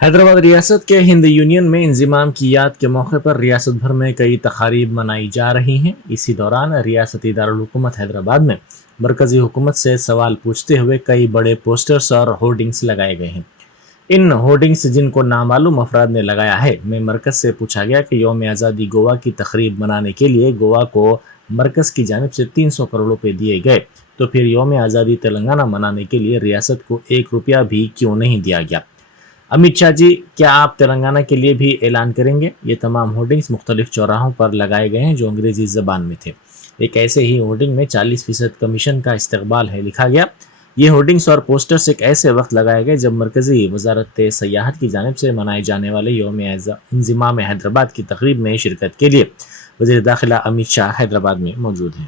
حیدرآباد ریاست کے ہند یونین میں انضمام کی یاد کے موقع پر ریاست بھر میں کئی تقاریب منائی جا رہی ہیں۔ اسی دوران ریاستی دارالحکومت حیدرآباد میں مرکزی حکومت سے سوال پوچھتے ہوئے کئی بڑے پوسٹرز اور ہورڈنگز لگائے گئے ہیں۔ ان ہورڈنگز جن کو نامعلوم افراد نے لگایا ہے میں مرکز سے پوچھا گیا کہ یوم آزادی گوا کی تقریب منانے کے لیے گوا کو مرکز کی جانب سے 300 کروڑ روپے دیے گئے، تو پھر یوم آزادی تلنگانہ منانے کے لیے ریاست کو 1 روپیہ بھی کیوں نہیں دیا گیا؟ امت شاہ جی، کیا آپ تلنگانہ کے لیے بھی اعلان کریں گے؟ یہ تمام ہورڈنگز مختلف چوراہوں پر لگائے گئے ہیں جو انگریزی زبان میں تھے۔ ایک ایسے ہی ہورڈنگ میں 40% کمیشن کا استقبال ہے لکھا گیا۔ یہ ہورڈنگز اور پوسٹرز ایک ایسے وقت لگائے گئے جب مرکزی وزارت سیاحت کی جانب سے منائے جانے والے یوم انضمام حیدرآباد کی تقریب میں شرکت کے لیے وزیر داخلہ امت شاہ حیدرآباد میں موجود ہیں۔